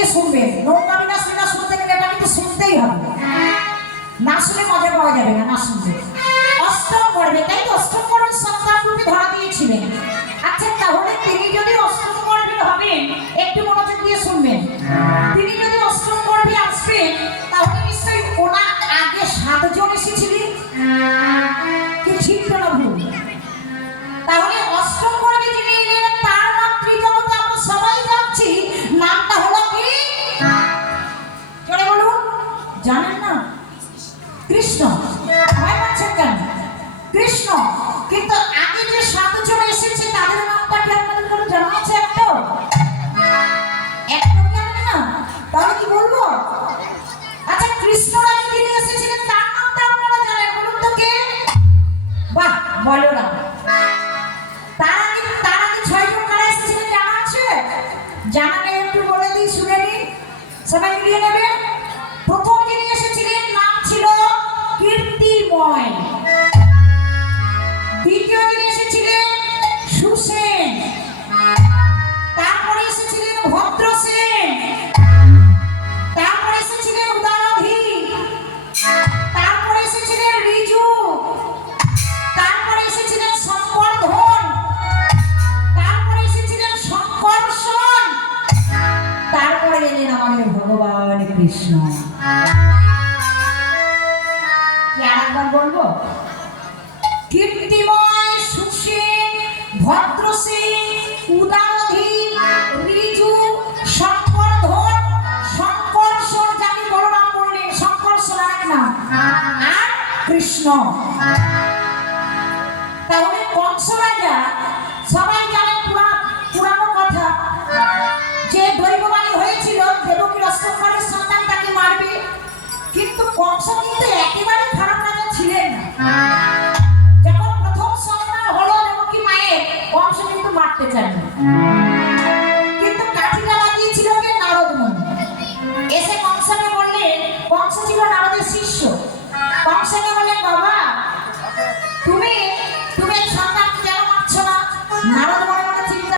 দিয়ে শুনবেন। নৌকা বিলাস লীলা শুনতে গেলে এটা কিন্তু শুনতেই হবে, না শুনে মজা পাওয়া যাবে না, না শুনতে। অষ্টম পর্বে, তাই তো অষ্টম পর্বের সন্তান রূপে ধরা দিয়েছিলেন। আচ্ছা, তাহলে তিনি যদি অষ্টম পর্বের হবেন, একটু মনোযোগ দিয়ে শুনবেন, তিনি যদি অষ্টম পর্বে আসবেন তাহলে নিশ্চয়ই ওনার আগে 7 জন এসেছিলেন, কি ঠিক না ভুল? তাহলে অষ্টম পর্বে যিনি এলেন তার নাম ত্রিজগতে আমরা সবাই জানছি, নামটা হলো কি? জোরে বলুন, জানেন না? কৃষ্ণ। ভয় পাচ্ছেন কেন? কৃষ্ণ। কিন্তু আগে যে 7 জন এসেছে তাদের নামটা কি আপনাদের কোনো জানা আছে? একটাও জানেন না? তাহলে কি বলবো? আচ্ছা, কৃষ্ণ আগে যিনি এসেছিলেন তার নামটা আপনারা জানেন, বলুন তো কে? বাহ, বলো না। তার আগে 6 জন কারা এসেছিলেন জানা আছে? জানা নেই, একটু বলে দিই, শুনে নিন, সবাই মিলিয়ে নেবেন। প্রথম যিনি এসেছিলেন নাম ছিল কীর্তিময়। দ্বিতীয় যিনি এসেছিলেন সুসেন। তারপরে এসেছিলেন ভদ্রসেন। তারপরে এসেছিলেন উদয়ধী। তারপরে এসেছিলেন ঋজু। তারপরে এসেছিলেন সম্বর্ধন। তারপরে এসেছিলেন সংকর্ষণ। তারপরে এলেন আমাদের ভগবান কৃষ্ণ। কি আরেকবার বলবো? কীর্তিময়, সুসেন, ভদ্রসেন, উদয়ধী, ঋজু, সংবর্ধন, সংকর্ষণ, যাকে বলরাম বললেন, সংকর্ষণ আরেক নাম, আর কৃষ্ণ।